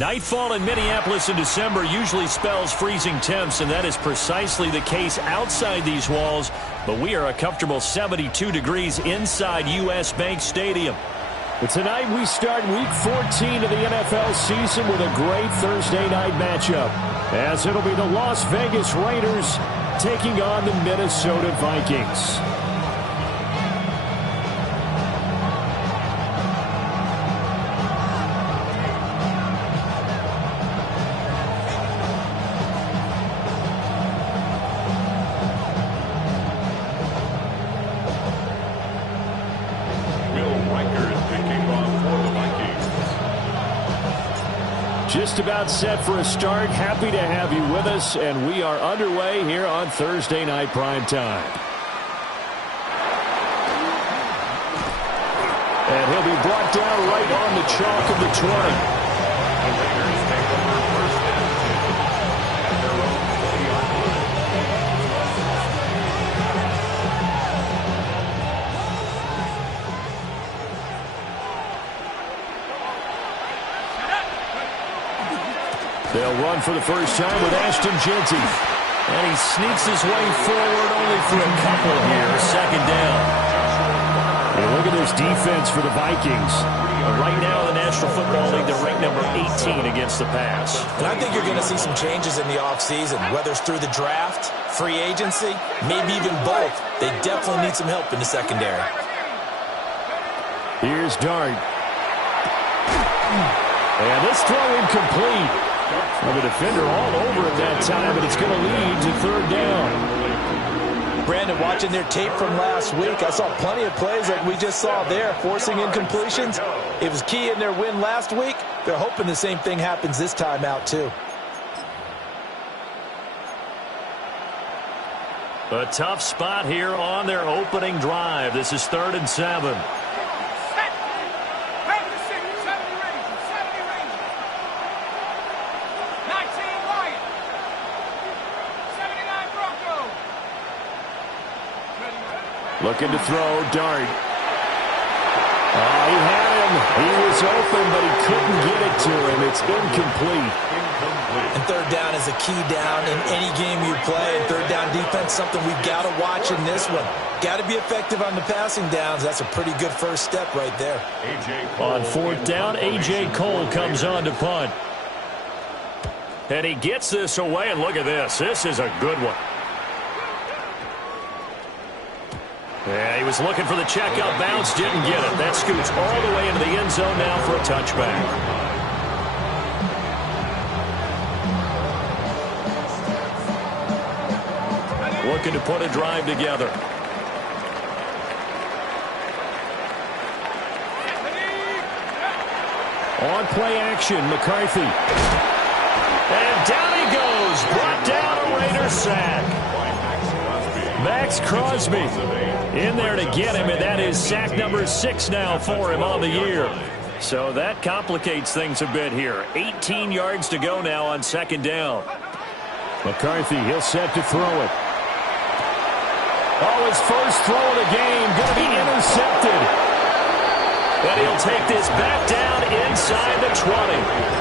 Nightfall in Minneapolis in December usually spells freezing temps, and that is precisely the case outside these walls. But we are a comfortable 72 degrees inside U.S. Bank Stadium. But tonight we start Week 14 of the NFL season with a great Thursday night matchup, as it'll be the Las Vegas Raiders taking on the Minnesota Vikings. Just about set for a start. Happy to have you with us, and we are underway here on Thursday Night Primetime. And he'll be brought down right on the chalk of the 20. They'll run for the first time with Ashton Jeanty. And he sneaks his way forward only for a couple here. Second down. And look at this defense for the Vikings. Right now in the National Football League, they're ranked number 18 against the pass. And I think you're going to see some changes in the offseason, whether it's through the draft, free agency, maybe even both. They definitely need some help in the secondary. Here's Dart. And this throw incomplete. Well, the defender all over it that time, but it's going to lead to third down. Brandon, watching their tape from last week, I saw plenty of plays like we just saw there, forcing incompletions. It was key in their win last week. They're hoping the same thing happens this time out, too. A tough spot here on their opening drive. This is 3rd and 7. Looking to throw, Dart. Oh, he had him. He was open, but he couldn't get it to him. It's incomplete. And third down is a key down in any game you play. And third down defense, something we've got to watch in this one. Got to be effective on the passing downs. That's a pretty good first step right there. On 4th down, A.J. Cole comes on to punt. And he gets this away, and look at this. This is a good one. Yeah, he was looking for the checkout bounce, didn't get it. That scoots all the way into the end zone now for a touchback. Looking to put a drive together. On play action, McCarthy. And down he goes. Brought down a Raider sack. Max Crosby in there to get him, and that is sack number 6 now for him on the year. So that complicates things a bit here. 18 yards to go now on 2nd down. McCarthy, he'll set to throw it. Oh, his first throw of the game going to be intercepted. And he'll take this back down inside the 20.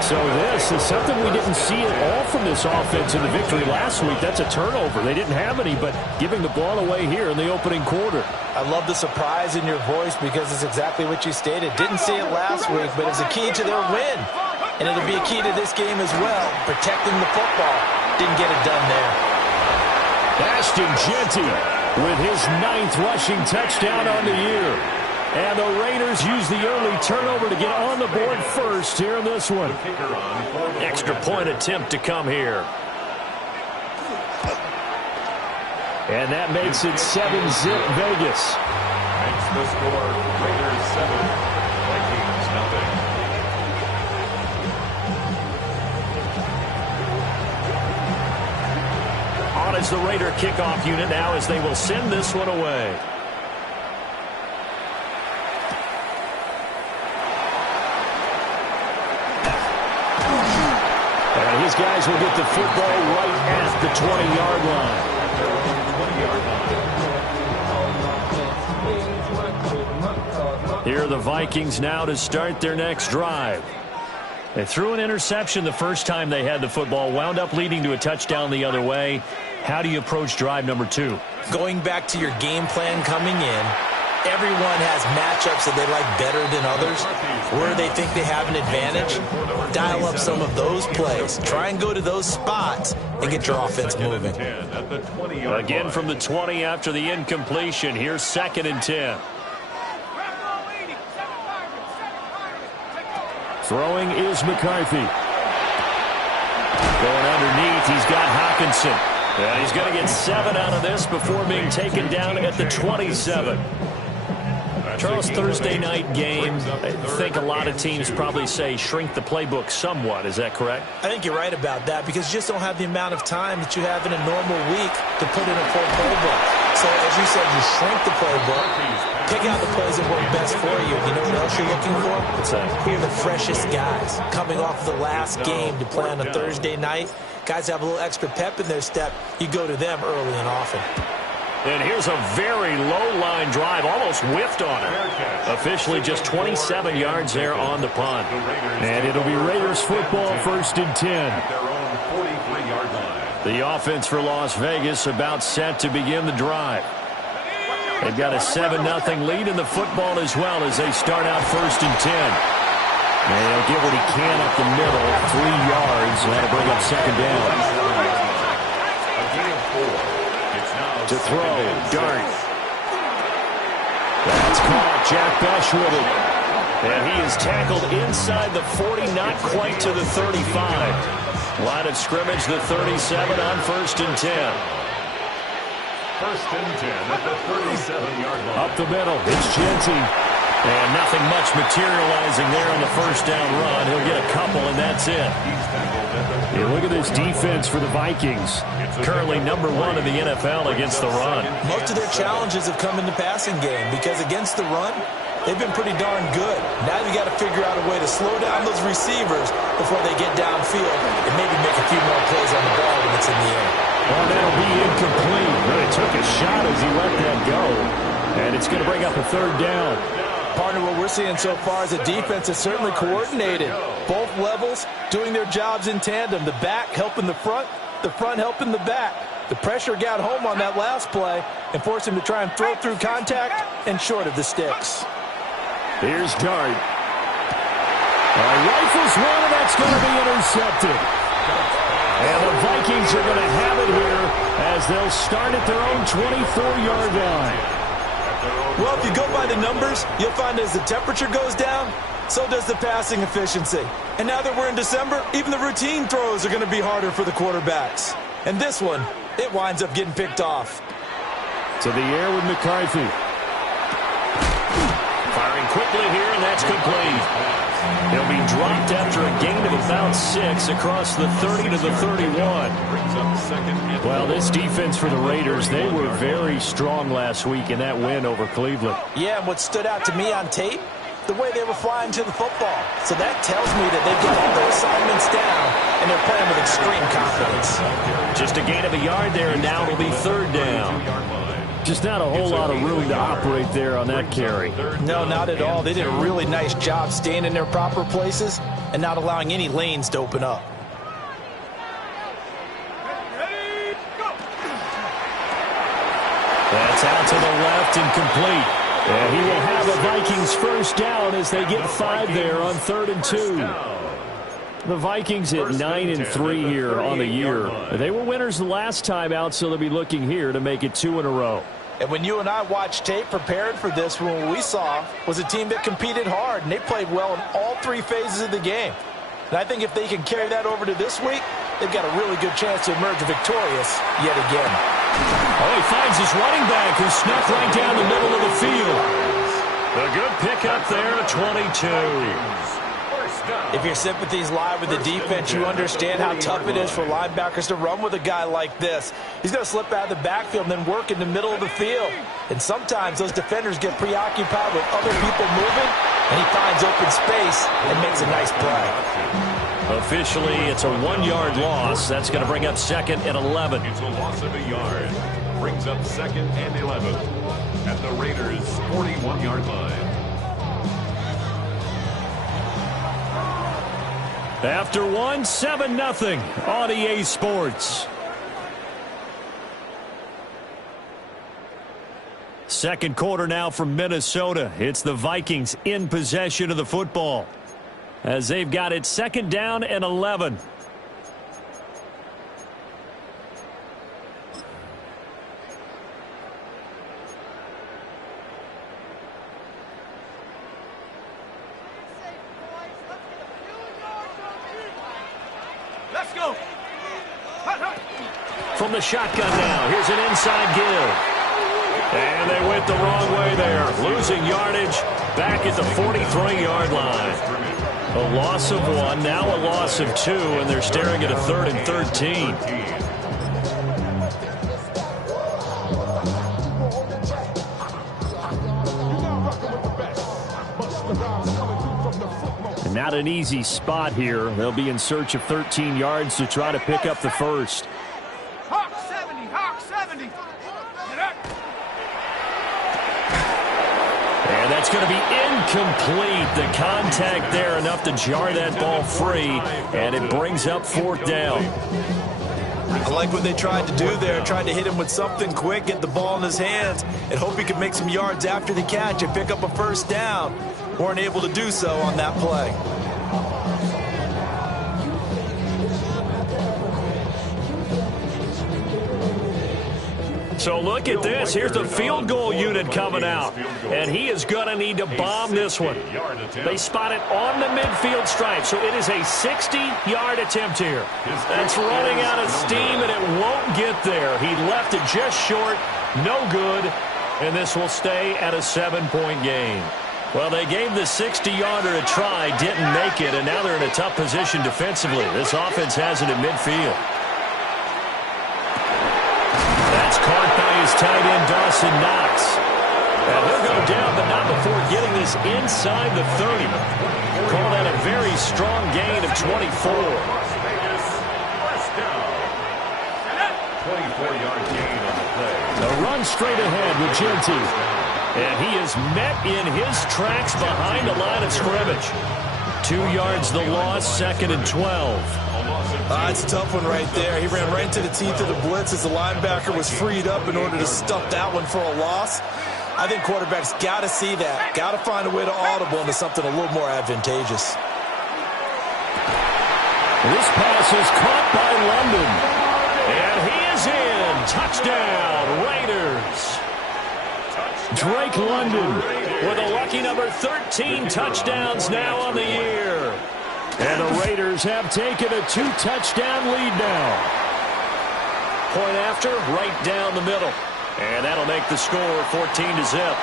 So this is something we didn't see at all from this offense in the victory last week. That's a turnover. They didn't have any, but giving the ball away here in the opening quarter. I love the surprise in your voice because it's exactly what you stated. Didn't see it last week, but it's a key to their win. And it'll be a key to this game as well, protecting the football. Didn't get it done there. Ashton Jeanty with his 9th rushing touchdown on the year. And the Raiders use the early turnover to get on the board first here in this one. Extra point attempt to come here. And that makes it 7-zip Vegas. Makes the score Raiders 7, Vikings nothing. On is the Raider kickoff unit now as they will send this one away. And his guys will get the football right at the 20-yard line. Here are the Vikings now to start their next drive. They threw an interception the first time they had the football, wound up leading to a touchdown the other way. How do you approach drive number 2? Going back to your game plan coming in, everyone has matchups that they like better than others. Where they think they have an advantage, dial up some of those plays. Try and go to those spots and get your offense moving. Again from the 20 after the incompletion. Here's 2nd and 10. Throwing is McCarthy. Going underneath, he's got Hockenson. And he's going to get 7 out of this before being taken down at the 27. Charles, Thursday night game, I think a lot of teams probably say shrink the playbook somewhat. Is that correct? I think you're right about that because you just don't have the amount of time that you have in a normal week to put in a full playbook. So, as you said, you shrink the playbook, pick out the plays that work best for you. You know what else you're looking for? What's that? Who are the freshest guys coming off the last game to play on a Thursday night? Guys have a little extra pep in their step. You go to them early and often. And here's a very low-line drive, almost whiffed on it. Officially just 27 yards there on the punt. And it'll be Raiders football, 1st and 10. The offense for Las Vegas about set to begin the drive. They've got a 7-0 lead in the football as well as they start out 1st and 10. And he'll get what he can up the middle, 3 yards. That'll bring up 2nd down. To throw, Dart. That's caught. Jack Bech with it. And he is tackled inside the 40, not quite to the 35. Line of scrimmage, the 37 on 1st and 10. 1st and 10 at the 37-yard line. Up the middle, it's Genty. And nothing much materializing there on the 1st down run. He'll get a couple, and that's it. Yeah, look at this defense for the Vikings. Currently number 1 in the NFL against the run. Most of their challenges have come in the passing game because against the run, they've been pretty darn good. Now you got to figure out a way to slow down those receivers before they get downfield and maybe make a few more plays on the ball when it's in the air. Well, that'll be incomplete. Really took a shot as he let that go. And it's going to bring up a 3rd down. Partner, what we're seeing so far is a defense that's certainly coordinated. Both levels doing their jobs in tandem. The back helping the front helping the back. The pressure got home on that last play and forced him to try and throw through contact and short of the sticks. Here's Dart. Rifles one, and that's going to be intercepted. And the Vikings are going to have it here as they'll start at their own 24-yard line. Well, if you go by the numbers, you'll find as the temperature goes down, so does the passing efficiency. And now that we're in December, even the routine throws are going to be harder for the quarterbacks. And this one, it winds up getting picked off. To the air with McCarthy. Firing quickly here, and that's complete. He'll be dropped after a gain of about 6 across the 30 to the 31. Well, this defense for the Raiders, they were very strong last week in that win over Cleveland. Yeah, and what stood out to me on tape, the way they were flying to the football. So that tells me that they've got all their assignments down, and they're playing with extreme confidence. Just a gain of a yard there, and now it'll be 3rd down. Just not a whole lot of room to operate there on that carry. No, not at all. They did a really nice job staying in their proper places and not allowing any lanes to open up. That's out to the left and complete. And he will have a Vikings 1st down as they get 5 there on 3rd and 2. The Vikings at 9-3 here on the year. They were winners the last time out, so they'll be looking here to make it 2 in a row. And when you and I watched tape prepared for this, what we saw was a team that competed hard, and they played well in all 3 phases of the game. And I think if they can carry that over to this week, they've got a really good chance to emerge victorious yet again. Oh, he finds his running back who snuck right down the middle of the field. A good pickup there at 22. If your sympathies lie with the defense, you understand how tough it is for linebackers to run with a guy like this. He's going to slip out of the backfield and then work in the middle of the field. And sometimes those defenders get preoccupied with other people moving, and he finds open space and makes a nice play. Officially, it's a 1-yard loss. That's going to bring up 2nd and 11. It's a loss of a yard. Brings up 2nd and 11 at the Raiders' 41-yard line. After one, 7-0 on EA Sports. Second quarter now from Minnesota. It's the Vikings in possession of the football as they've got it second down and 11. Let's go. From the shotgun now, here's an inside give. And they went the wrong way there, losing yardage back at the 43-yard line. A loss of 1, now a loss of 2, and they're staring at a 3rd and 13. And not an easy spot here. They'll be in search of 13 yards to try to pick up the first. Hawk 70, Hawk 70. And that's going to be incomplete. The contact there enough to jar that ball free, and it brings up 4th down. I like what they tried to do there. Tried to hit him with something quick, get the ball in his hands, and hope he could make some yards after the catch and pick up a first down. Weren't able to do so on that play. So look at this. Here's the field goal unit coming out. And he is going to need to bomb this one. They spot it on the midfield stripe. So it is a 60-yard attempt here. That's running out of steam, and it won't get there. He left it just short. No good. And this will stay at a 7-point game. Well, they gave the 60-yarder a try, didn't make it, and now they're in a tough position defensively. This offense has it at midfield. That's caught by his tight end, Dawson Knox. And he'll go down, but not before getting this inside the 30. Call that a very strong gain of 24. 24-yard gain on the play. A run straight ahead with Genty. And he is met in his tracks behind the line of scrimmage. 2 yards the loss, 2nd and 12. It's a tough one right there. He ran right into the teeth of the blitz as the linebacker was freed up in order to stuff that one for a loss. I think quarterbacks got to see that. Got to find a way to audible into something a little more advantageous. This pass is caught by London. And he is in. Touchdown, Raiders. Drake London with a lucky number 13 touchdowns now on the year. And the Raiders have taken a 2-touchdown lead now. Point after, right down the middle. And that'll make the score 14-0.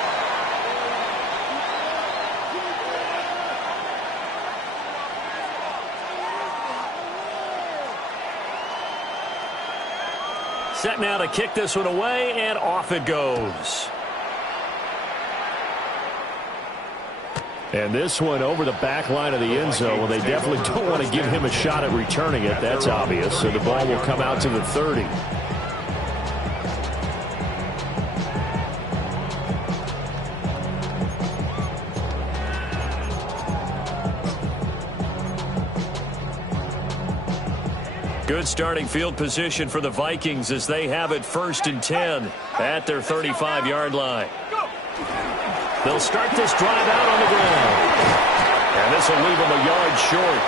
Set now to kick this one away, and off it goes. And this one over the back line of the end zone. Well, they definitely don't want to give him a shot at returning it. That's obvious. So the ball will come out to the 30. Good starting field position for the Vikings as they have it 1st and 10 at their 35-yard line. They'll start this drive out on the ground. And this will leave them a yard short.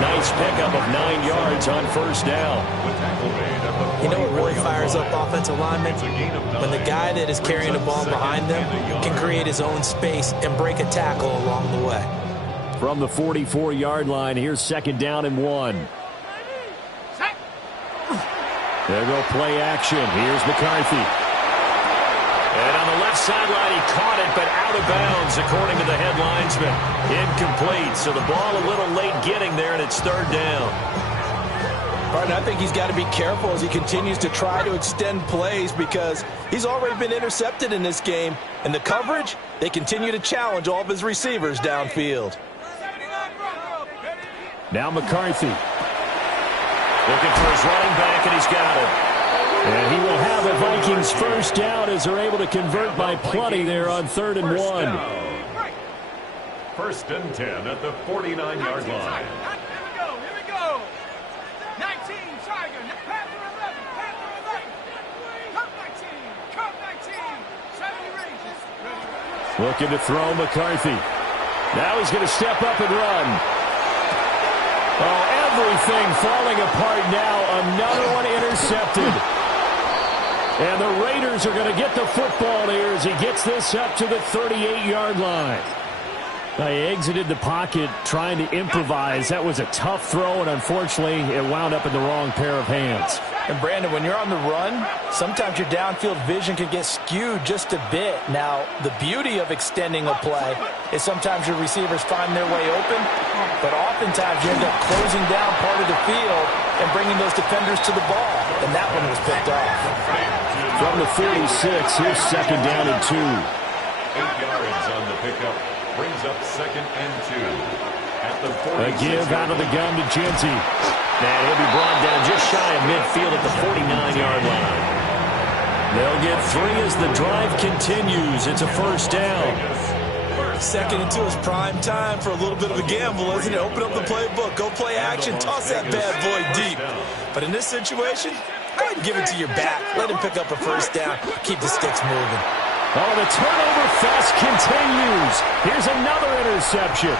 Nice pickup of 9 yards on 1st down. You know what really fires up offensive linemen? When the guy that is carrying the ball behind them can create his own space and break a tackle along the way. From the 44-yard line, here's 2nd down and 1. There go play action. Here's McCarthy. And on the left sideline, he caught it, but out of bounds, according to the head linesman. Incomplete, so the ball a little late getting there, and it's 3rd down. Pardon, I think he's got to be careful as he continues to try to extend plays because he's already been intercepted in this game. And the coverage, they continue to challenge all of his receivers downfield. Now McCarthy. Looking for his running back, and he's got it. And he will have a Vikings first down as they're able to convert by plenty there on 3rd and 1. 1st and 10 at the 49-yard line. Looking to throw McCarthy. Now he's going to step up and run. Oh, everything falling apart now. Another one intercepted. And the Raiders are going to get the football here as he gets this up to the 38-yard line. He exited the pocket trying to improvise. That was a tough throw, and unfortunately, it wound up in the wrong pair of hands. And, Brandon, when you're on the run, sometimes your downfield vision can get skewed just a bit. Now, the beauty of extending a play is sometimes your receivers find their way open, but oftentimes you end up closing down part of the field and bringing those defenders to the ball, and that one was picked off. From the 46, here's second down and 2. 8 yards on the pickup. Brings up 2nd and 2. At the 46. A give out of the gun to Genty. And he'll be brought down just shy of midfield at the 49-yard line. They'll get 3 as the drive continues. It's a first down. 2nd and 2 is prime time for a little bit of a gamble, isn't it? Open up the playbook, go play action, toss that bad boy deep. But in this situation, go ahead and give it to your back. Let him pick up a first down. Keep the sticks moving. Oh, the turnover fest continues. Here's another interception.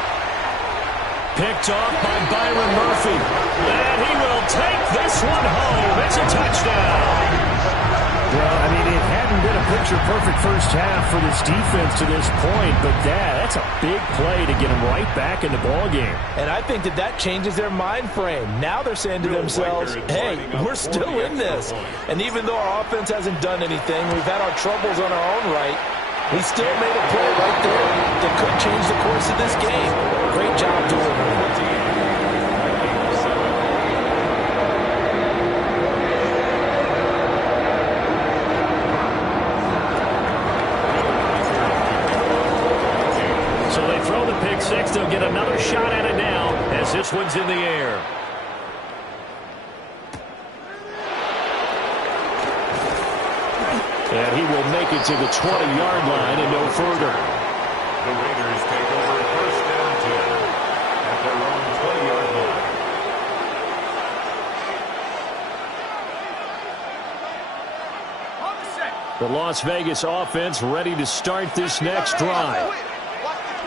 Picked off by Byron Murphy. And he will take this one home. It's a touchdown. Well, I mean, it hadn't been a picture-perfect first half for this defense to this point, but that's a big play to get them right back in the ballgame. And I think that changes their mind frame. Now they're saying to themselves, hey, we're still in this. And even though our offense hasn't done anything, we've had our troubles on our own right, we still made a play right there that could change the course of this game. Great job delivering. Six, they'll get another shot at it now as this one's in the air. And he will make it to the 20-yard line and no further. The Raiders take over first down 2 at their own 20-yard line. The Las Vegas offense ready to start this next drive.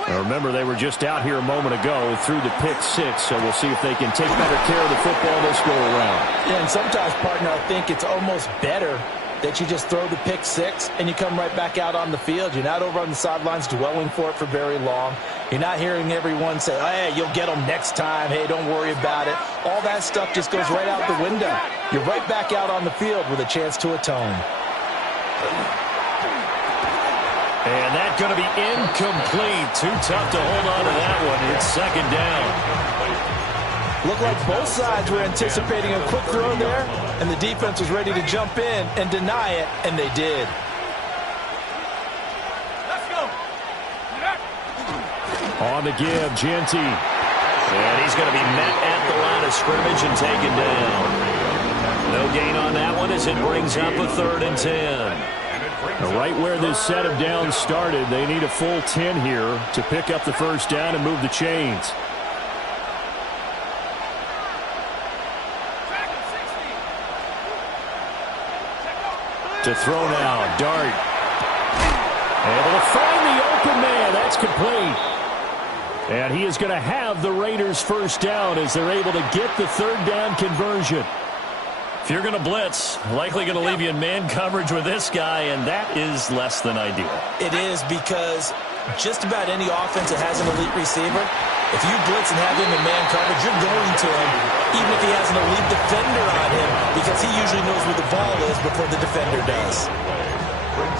Now remember, they were just out here a moment ago through the pick 6, so we'll see if they can take better care of the football this go-around. Yeah, and sometimes, partner, I think it's almost better that you just throw the pick 6 and you come right back out on the field. You're not over on the sidelines dwelling for it for very long. You're not hearing everyone say, oh, hey, you'll get them next time. Hey, don't worry about it. All that stuff just goes right out the window. You're right back out on the field with a chance to atone. And that's going to be incomplete. Too tough to hold on to that one. It's second down. Looked like both sides were anticipating a quick throw there, and the defense was ready to jump in and deny it, and they did. Let's go. On the give, Genty. And he's going to be met at the line of scrimmage and taken down. No gain on that one as it brings up a 3rd and 10. Right where this set of downs started, they need a full 10 here to pick up the first down and move the chains. To throw now, Dart. Able to find the open man. That's complete. And he is going to have the Raiders first down as they're able to get the 3rd down conversion. If you're going to blitz, likely going to leave you in man coverage with this guy, and that is less than ideal. It is, because just about any offense that has an elite receiver, if you blitz and have him in man coverage, you're going to him, even if he has an elite defender on him, because he usually knows where the ball is before the defender does.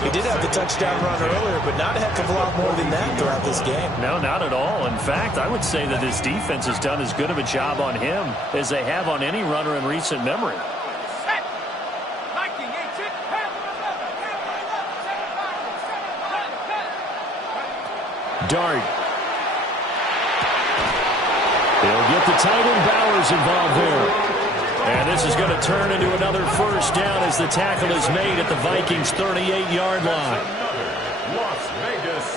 He did have the touchdown run earlier, but not a heck of a lot more than that throughout this game. No, not at all. In fact, I would say that this defense has done as good of a job on him as they have on any runner in recent memory. Dart. They'll get the tight end Bowers involved there. And this is going to turn into another first down as the tackle is made at the Vikings' 38-yard line. Las Vegas,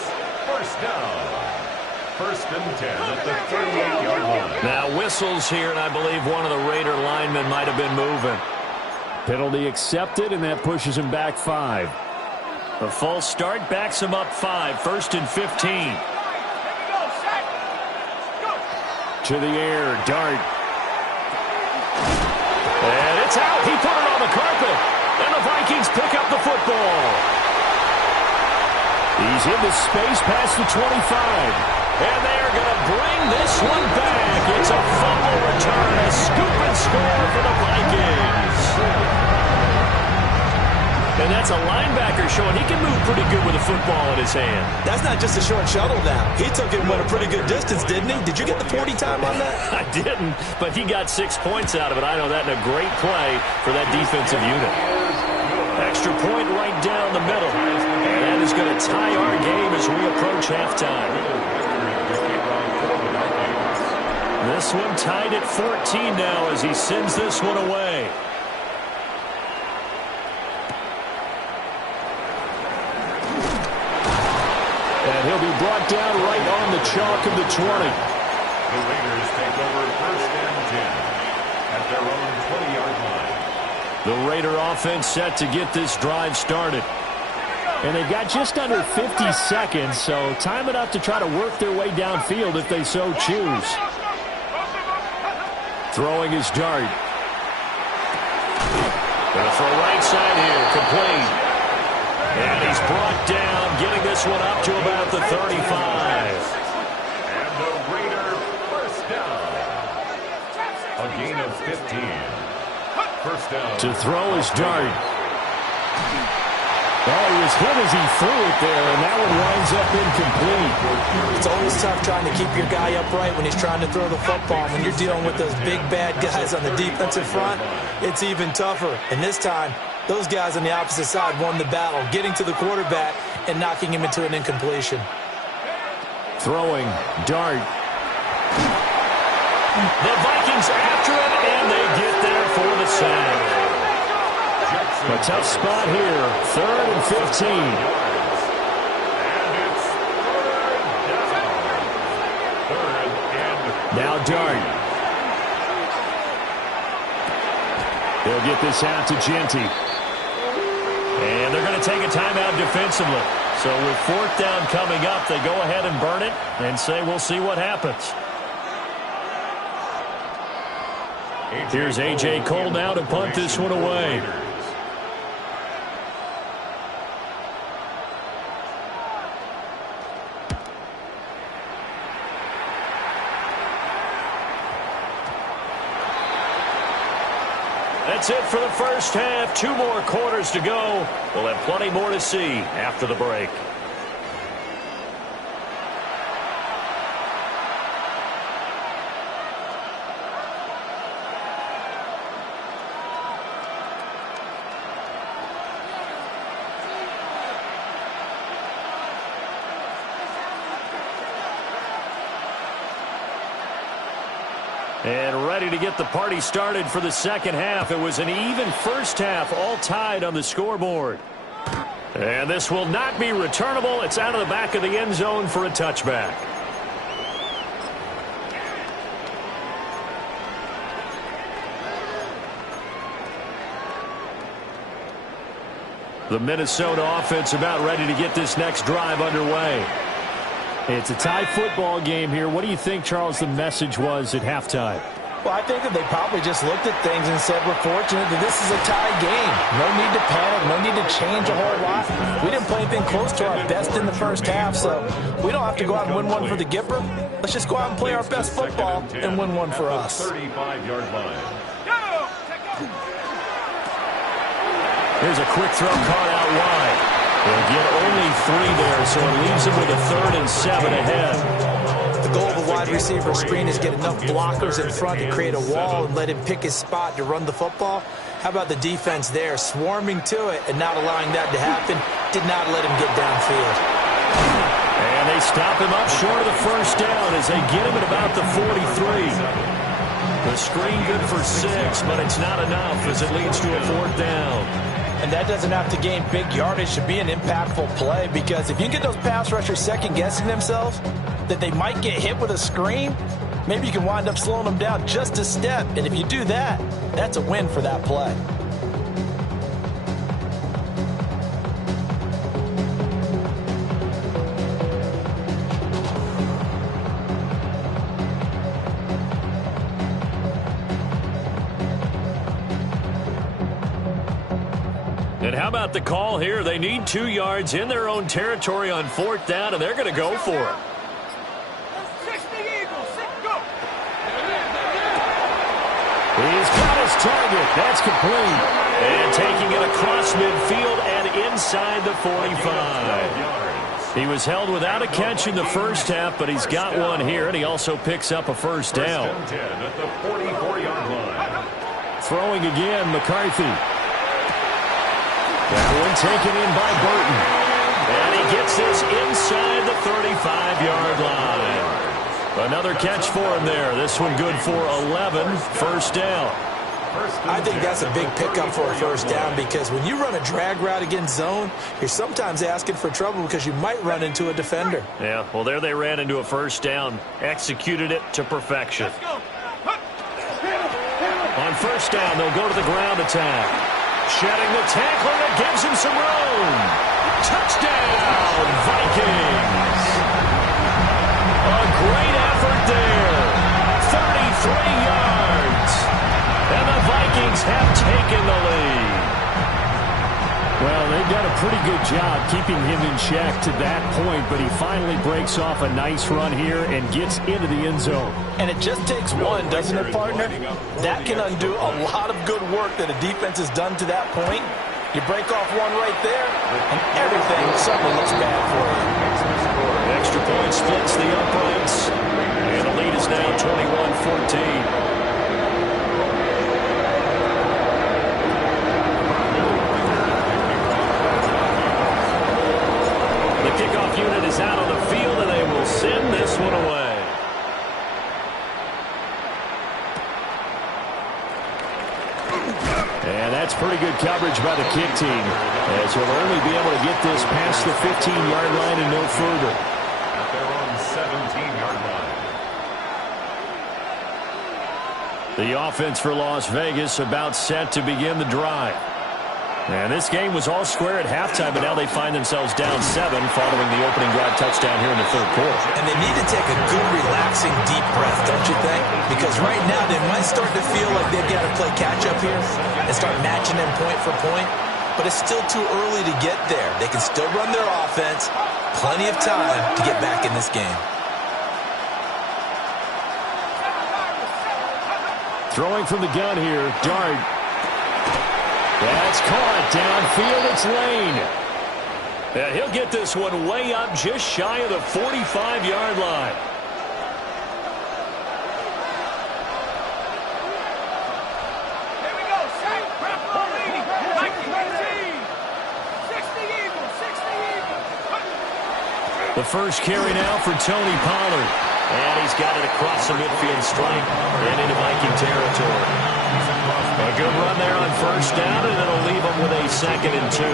first down. 1st and 10 at the 38-yard line. Now whistles here, and I believe one of the Raider linemen might have been moving. Penalty accepted, and that pushes him back 5. A false start backs him up 5, 1st and 15. To the air, Dart. And it's out. He put it on the carpet. And the Vikings pick up the football. He's into space past the 25. And they are going to bring this one back. It's a fumble return. A scoop and score for the Vikings. And that's a linebacker showing he can move pretty good with a football in his hand. That's not just a short shuttle now. He took it and went a pretty good distance, didn't he? Did you get the 40 time on that? I didn't, but he got 6 points out of it. I know that in a great play for that defensive unit. Extra point right down the middle. And that is going to tie our game as we approach halftime. This one tied at 14 now as he sends this one away. And he'll be brought down right on the chalk of the 20. The Raiders take over 1st and 10 at their own 20-yard line. The Raider offense set to get this drive started. And they've got just under 50 seconds, so time enough to try to work their way downfield if they so choose. Throwing his Dart. Going to throw right side here, complete. And he's brought down, getting this one up to about the 35. And the Raider first down. A gain of 15. First down. To throw his Dart. Oh, he was hit as he threw it there, and that one winds up incomplete. It's always tough trying to keep your guy upright when he's trying to throw the football. When you're dealing with those big, bad guys on the defensive front, it's even tougher. And this time, those guys on the opposite side won the battle, getting to the quarterback and knocking him into an incompletion. Throwing, Dart. The Vikings after him, and they get there for the sack. A tough spot here, 3rd and 15. And it's 3rd down. Now Dart. They'll get this out to Genty. And they're going to take a timeout defensively. So with 4th down coming up, they go ahead and burn it and say we'll see what happens. Here's A.J. Cole now to punt this one away. That's it for the first half. 2 more quarters to go. We'll have plenty more to see after the break. And ready to get the party started for the second half. It was an even first half, all tied on the scoreboard. And this will not be returnable. It's out of the back of the end zone for a touchback. The Minnesota offense about ready to get this next drive underway. It's a tie football game here. What do you think, Charles, the message was at halftime? Well, I think that they probably just looked at things and said, we're fortunate that this is a tie game. No need to panic. No need to change a whole lot. We didn't play anything close to our best in the first half, so we don't have to go out and win one for the Gipper. Let's just go out and play our best football and win one for us. 35-yard line. Here's a quick throw caught out wide. They'll get only 3 there, so it leaves them with a 3rd and 7 ahead. The goal of a wide receiver screen is get enough blockers in front to create a wall and let him pick his spot to run the football. How about the defense there, swarming to it and not allowing that to happen? Did not let him get downfield. And they stop him up short of the first down as they get him at about the 43. The screen good for 6, but it's not enough as it leads to a 4th down. And that doesn't have to gain big yardage to be an impactful play, because if you get those pass rushers second-guessing themselves that they might get hit with a screen, maybe you can wind up slowing them down just a step. And if you do that, that's a win for that play. And how about the call here? They need 2 yards in their own territory on 4th down, and they're going to go for it. 60 Eagles, go. He's got his target. That's complete. And taking it across midfield and inside the 45. He was held without a catch in the first half, but he's got one here, and he also picks up a first down. First and 10 at the 44-yard line. Throwing again, McCarthy. That one taken in by Burton. And he gets this inside the 35-yard line. Another catch for him there. This one good for 11. First down. I think that's a big pickup for a first down because when you run a drag route against zone, you're sometimes asking for trouble because you might run into a defender. Yeah, well, there they ran into a first down. Executed it to perfection. On first down, they'll go to the ground attack. Shedding the tackler that gives him some room. Touchdown, Vikings. A great effort there. 33 yards. And the Vikings have taken the lead. Well, they've done a pretty good job keeping him in check to that point, but he finally breaks off a nice run here and gets into the end zone. And it just takes one, doesn't it, partner? That can undo a lot of good work that a defense has done to that point. You break off one right there, and everything suddenly looks bad for you. Extra point splits the uprights, and the lead is now 21-14. Kickoff unit is out on the field, and they will send this one away. And that's pretty good coverage by the kick team, as he'll only be able to get this past the 15-yard line and no further. At their own 17-yard line. The offense for Las Vegas about set to begin the drive. And this game was all square at halftime, but now they find themselves down 7 following the opening drive touchdown here in the third quarter. And they need to take a good, relaxing, deep breath, don't you think? Because right now they might start to feel like they've got to play catch-up here and start matching them point for point. But it's still too early to get there. They can still run their offense. Plenty of time to get back in this game. Throwing from the gun here, Dart. That's caught downfield. It's Lane. Yeah, he'll get this one way up just shy of the 45-yard line. Here we go. Sack. Crap ball leading. 19-18. 60 Eagles. 60 Eagles. The first carry now for Tony Pollard. And he's got it across the midfield stripe and into Viking territory. A good run there on first down, and it'll leave them with a 2nd and 2.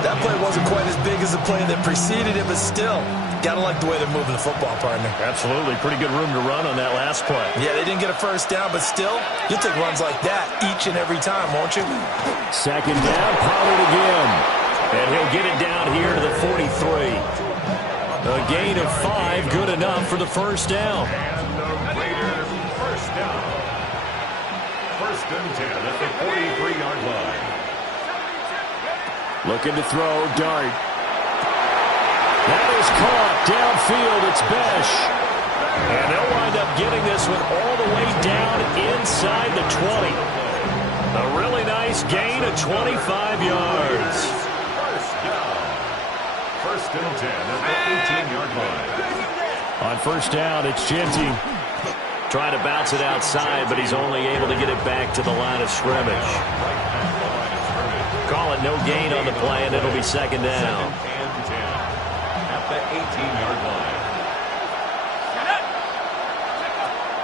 That play wasn't quite as big as the play that preceded it, but still, got to like the way they're moving the football, partner. Absolutely. Pretty good room to run on that last play. Yeah, they didn't get a first down, but still, you'll take runs like that each and every time, won't you? 2nd down, Pollard again. And he'll get it down here to the 43. A gain of 5, good enough for the first down. And the Raiders first down. First and 10 at the 43-yard line. Looking to throw, Dart. That is caught downfield. It's Besh. And they'll wind up getting this one all the way down inside the 20. A really nice gain of 25 yards. First down. First and 10 at the 18-yard line. On first down, it's Genty. Trying to bounce it outside, but he's only able to get it back to the line of scrimmage. Call it no gain on the play, and it'll be 2nd down. Second and 10 at the 18-yard line.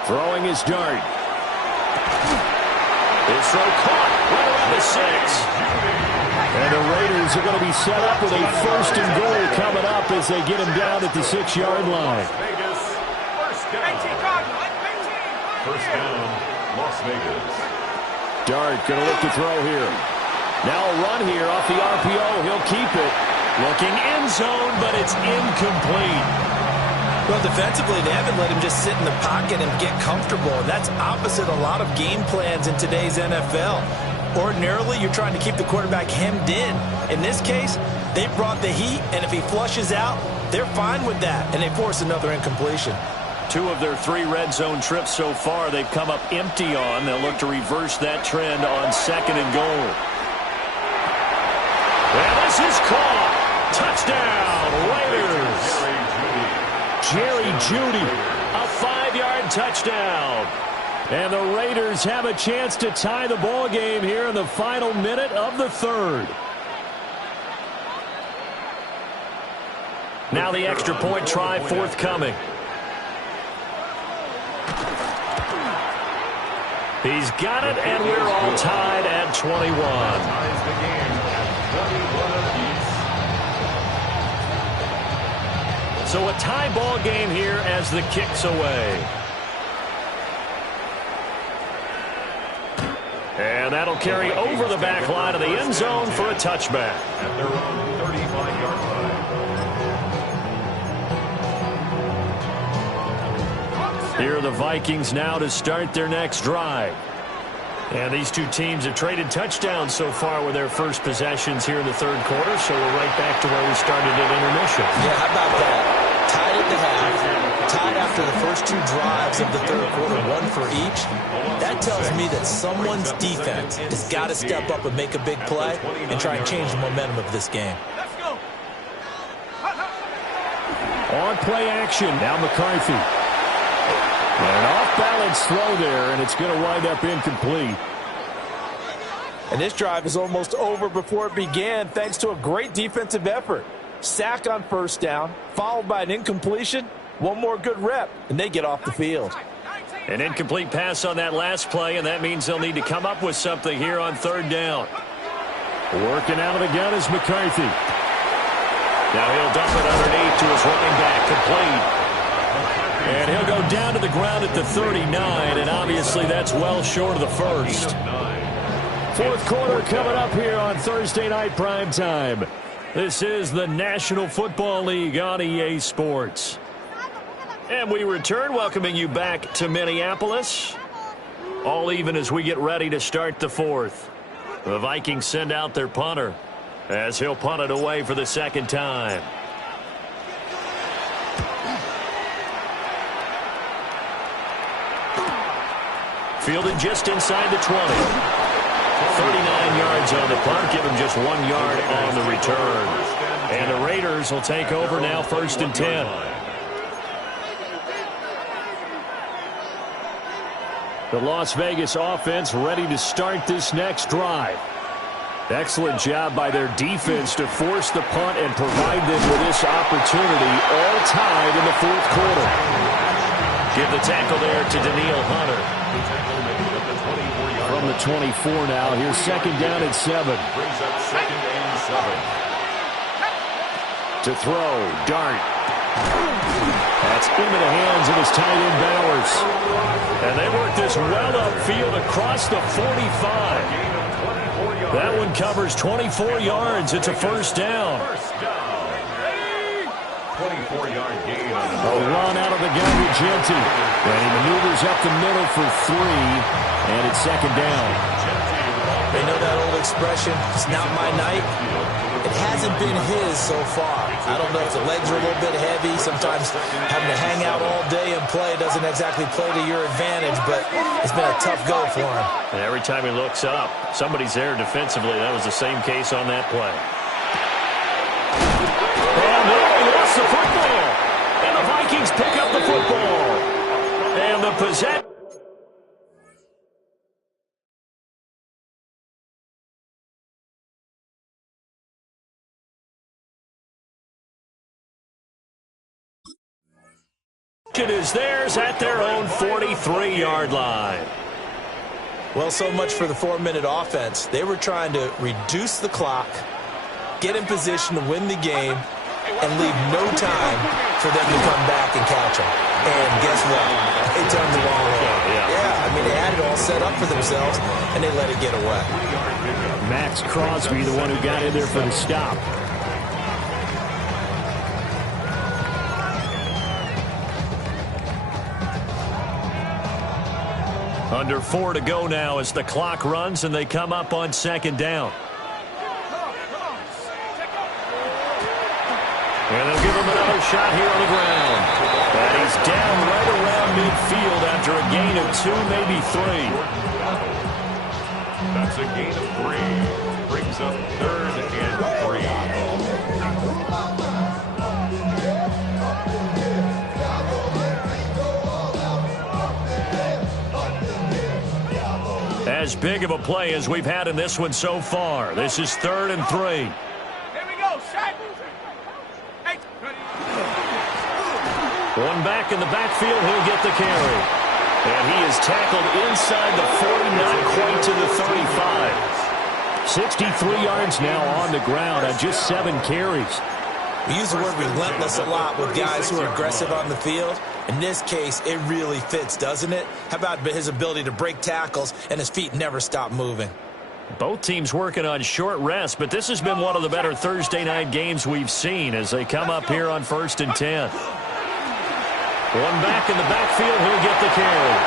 Throwing his Dart. This throw caught right around the 6. And the Raiders are going to be set up with a 1st and goal coming up as they get him down at the 6-yard line. Vegas, first down. First down, Las Vegas. Dart going to look to throw here. Now a run here off the RPO. He'll keep it. Looking end zone, but it's incomplete. Well, defensively, they haven't let him just sit in the pocket and get comfortable. That's opposite a lot of game plans in today's NFL. Ordinarily, you're trying to keep the quarterback hemmed in. In this case, they brought the heat, and if he flushes out, they're fine with that, and they force another incompletion. 2 of their 3 red zone trips so far they've come up empty on. They'll look to reverse that trend on 2nd and goal. And this is caught. Touchdown, Raiders. Jerry Jeudy, a 5-yard touchdown. And the Raiders have a chance to tie the ball game here in the final minute of the 3rd. Now the extra point try forthcoming. He's got it, and we're all tied at 21. Ties the game at 21 apiece. So a tie ball game here as the kick's away. And that'll carry over the back line of the end zone for a touchback. At their own 35-yard line. Here are the Vikings now to start their next drive. And these 2 teams have traded touchdowns so far with their first possessions here in the 3rd quarter, so we're right back to where we started at intermission. Yeah, how about that? Tied at the half, tied after the first 2 drives of the 3rd quarter, 1 for each. That tells me that someone's defense has got to step up and make a big play and try and change the momentum of this game. Let's go. On play action, now McCarthy. And an off-balance throw there, and it's going to wind up incomplete. And this drive is almost over before it began thanks to a great defensive effort. Sack on 1st down, followed by an incompletion. 1 more good rep, and they get off the field. An incomplete pass on that last play, and that means they'll need to come up with something here on 3rd down. Working out of the gun is McCarthy. Now he'll dump it underneath to his running back, complete. And he'll go down to the ground at the 39, and obviously that's well short of the first. 4th quarter coming up here on Thursday Night Primetime. This is the National Football League on EA Sports. And we return, welcoming you back to Minneapolis. All even as we get ready to start the 4th. The Vikings send out their punter as he'll punt it away for the 2nd time. Fielded just inside the 20. 39 yards on the punt, give him just 1 yard on the return. And the Raiders will take over now, 1st and 10. The Las Vegas offense ready to start this next drive. Excellent job by their defense to force the punt and provide them with this opportunity, all tied in the 4th quarter. Give the tackle there to Danielle Hunter. From the 24 now, here's 2nd down and 7. Brings up 2nd and 7. To throw, Dart. That's into the hands of his tight end Bowers. And they work this well upfield across the 45. That one covers 24 yards. It's a 1st down. 24-yard gain. A run out of the gun to Genti. And he maneuvers up the middle for 3. And it's 2nd down. They know that old expression, it's not my night. It hasn't been his so far. I don't know if the legs are a little bit heavy. Sometimes having to hang out all day and play doesn't exactly play to your advantage, but it's been a tough go for him. And every time he looks up, somebody's there defensively. That was the same case on that play. And they lost the football. And the Vikings pick up the football. And the possession. Is theirs at their own 43-yard line. Well, so much for the 4-minute offense. They were trying to reduce the clock, get in position to win the game, and leave no time for them to come back and catch them. And guess what? They turned the ball over. Yeah, I mean, they had it all set up for themselves, and they let it get away. Max Crosby, the one who got in there for the stop. Under 4 to go now as the clock runs and they come up on second down. And they'll give him another shot here on the ground. And he's down right around midfield after a gain of 2, maybe 3. That's a gain of 3. Brings up 3rd and 3. As big of a play as we've had in this one so far. This is 3rd and 3. Here we go, Shaq. One back in the backfield, he'll get the carry. And he is tackled inside the 40, not quite to the 35. 63 yards now on the ground on just 7 carries. We use the word relentless a lot with guys who are aggressive on the field. In this case, it really fits, doesn't it? How about his ability to break tackles and his feet never stop moving? Both teams working on short rest, but this has been one of the better Thursday night games we've seen as they come up here on 1st and 10. One back in the backfield, he'll get the carry.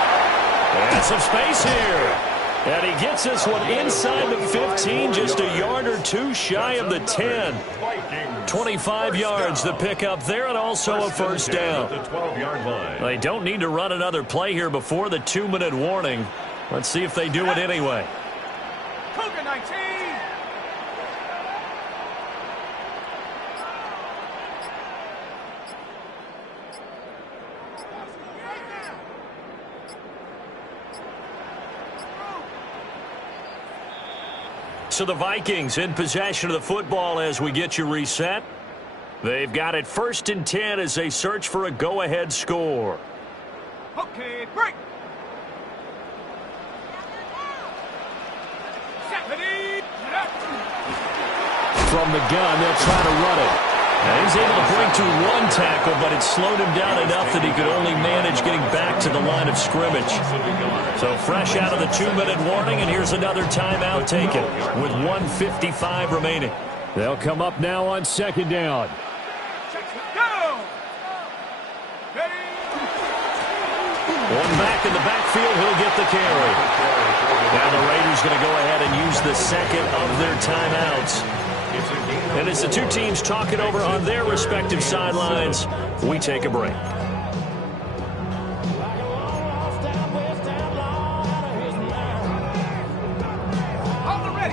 And some space here. And he gets this one inside the 15, just a yard or 2 shy of the 10. 25 yards the pickup there, and also a first down. They don't need to run another play here before the 2-minute warning. Let's see if they do it anyway. Cougar 19. So the Vikings in possession of the football as we get you reset. They've got it 1st and 10 as they search for a go-ahead score. Okay, break. From the gun, they'll try to run it. Now he's able to break to 1 tackle, but it slowed him down enough that he could only manage getting back to the line of scrimmage. So fresh out of the 2-minute warning, and here's another timeout taken with 1:55 remaining. They'll come up now on 2nd down. One back in the backfield, he'll get the carry. Now the Raiders going to go ahead and use the second of their timeouts. And as the two teams talk it over on their respective sidelines, we take a break.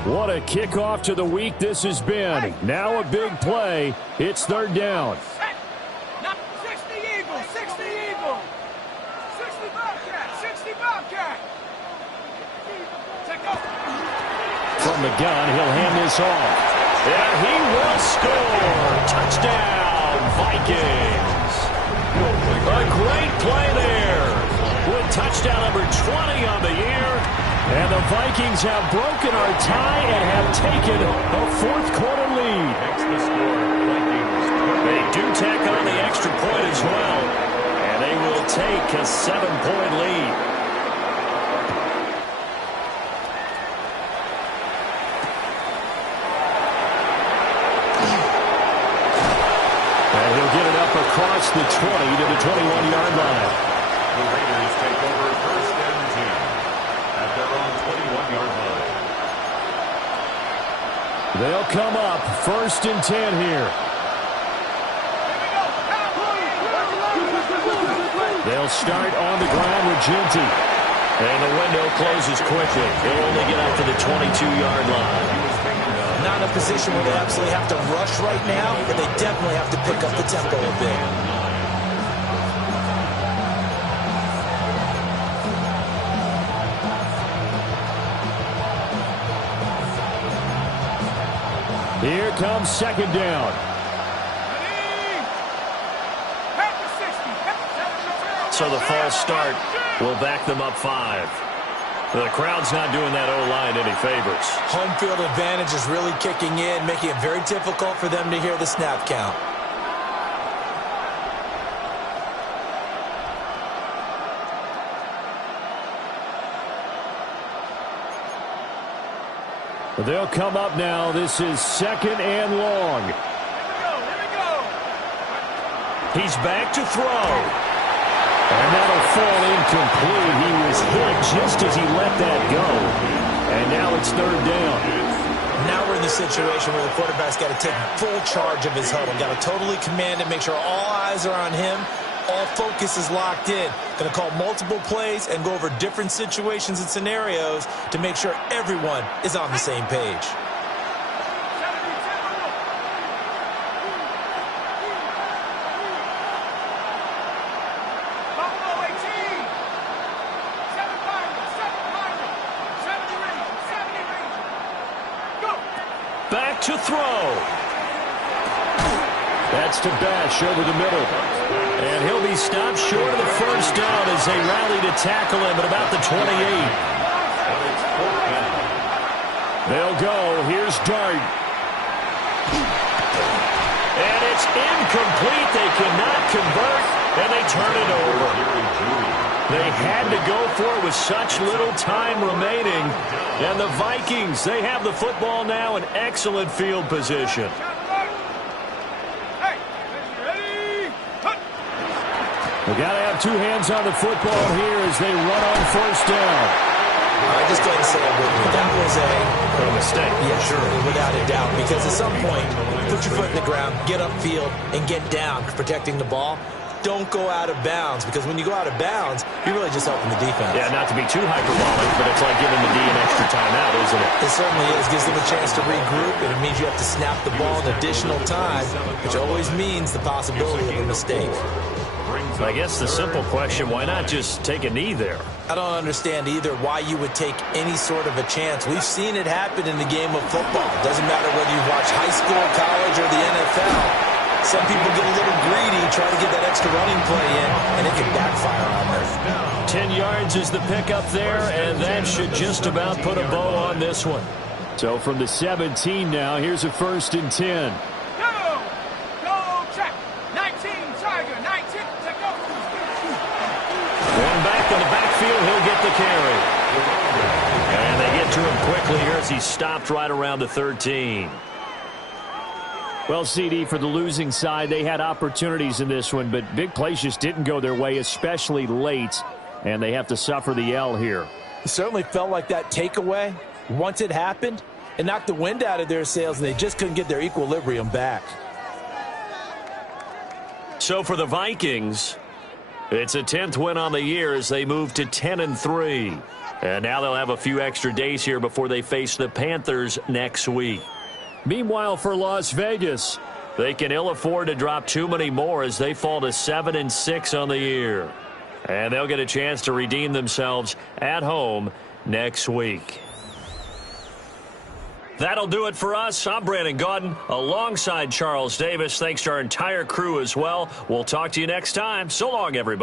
What a kickoff to the week this has been. Now a big play. It's 3rd down. 60 Eagles, 60 Eagles. 60 Bobcat, 60 Bobcat. Take off. From the gun, he'll hand this off. And he will score. Touchdown, Vikings. A great play there with touchdown number 20 on the year. And the Vikings have broken our tie and have taken a 4th-quarter lead. They do tack on the extra point as well. And they will take a 7-point lead. Across the 20 to the 21-yard line. The Raiders take over 1st and 10 at their own 21-yard line. They'll come up 1st and 10 here. They'll start on the ground with Ginty. And the window closes quickly. They'll only get up to the 22-yard line. Not in a position where they absolutely have to rush right now, but they definitely have to pick up the tempo a bit. Here comes 2nd down. So the false start will back them up 5. The crowd's not doing that O-line any favors. Home field advantage is really kicking in, making it very difficult for them to hear the snap count. They'll come up now. This is 2nd and long. He's back to throw. And that'll fall incomplete. He was hit just as he let that go. And now it's third down. Now we're in the situation where the quarterback's got to take full charge of his huddle. Got to totally command it, make sure all eyes are on him. All focus is locked in. Going to call multiple plays and go over different situations and scenarios to make sure everyone is on the same page. Back to throw. That's to Bash over the middle. And he'll be stopped short of the first down as they rally to tackle him at about the 28. They'll go. Here's Dart. And it's incomplete. They cannot convert, and they turn it over. They had to go for it with such little time remaining. And the Vikings, they have the football now in excellent field position. We got to have two hands on the football here as they run on first down. I just got to say, that was a mistake. Yeah, sure, without a doubt. Because at some point, put your foot in the ground, get upfield, and get down, protecting the ball. Don't go out of bounds, because when you go out of bounds, you're really just helping the defense. Yeah, not to be too hyperbolic, but it's like giving the D an extra timeout, isn't it? It certainly is. Gives them a chance to regroup, and it means you have to snap the ball an additional time, which always means the possibility of a mistake. I guess the simple question, why not just take a knee there? I don't understand either why you would take any sort of a chance. We've seen it happen in the game of football. It doesn't matter whether you watch high school, college, or the NFL. Some people get a little greedy, try to get that extra running play in, and it can backfire on them. 10 yards is the pickup there, and that should just about put a bow on this one. So from the 17 now, here's a 1st and 10. Go, check. 19, Tiger, 19, go. One back on the backfield, he'll get the carry. And they get to him quickly here as he's stopped right around the 13. Well, CD, for the losing side, they had opportunities in this one, but big plays just didn't go their way, especially late, and they have to suffer the L here. It certainly felt like that takeaway, once it happened, it knocked the wind out of their sails, and they just couldn't get their equilibrium back. So for the Vikings, it's a 10th win on the year as they move to 10-3. And now they'll have a few extra days here before they face the Panthers next week. Meanwhile, for Las Vegas, they can ill afford to drop too many more as they fall to 7-6 on the year. And they'll get a chance to redeem themselves at home next week. That'll do it for us. I'm Brandon Gaudin alongside Charles Davis. Thanks to our entire crew as well. We'll talk to you next time. So long, everybody.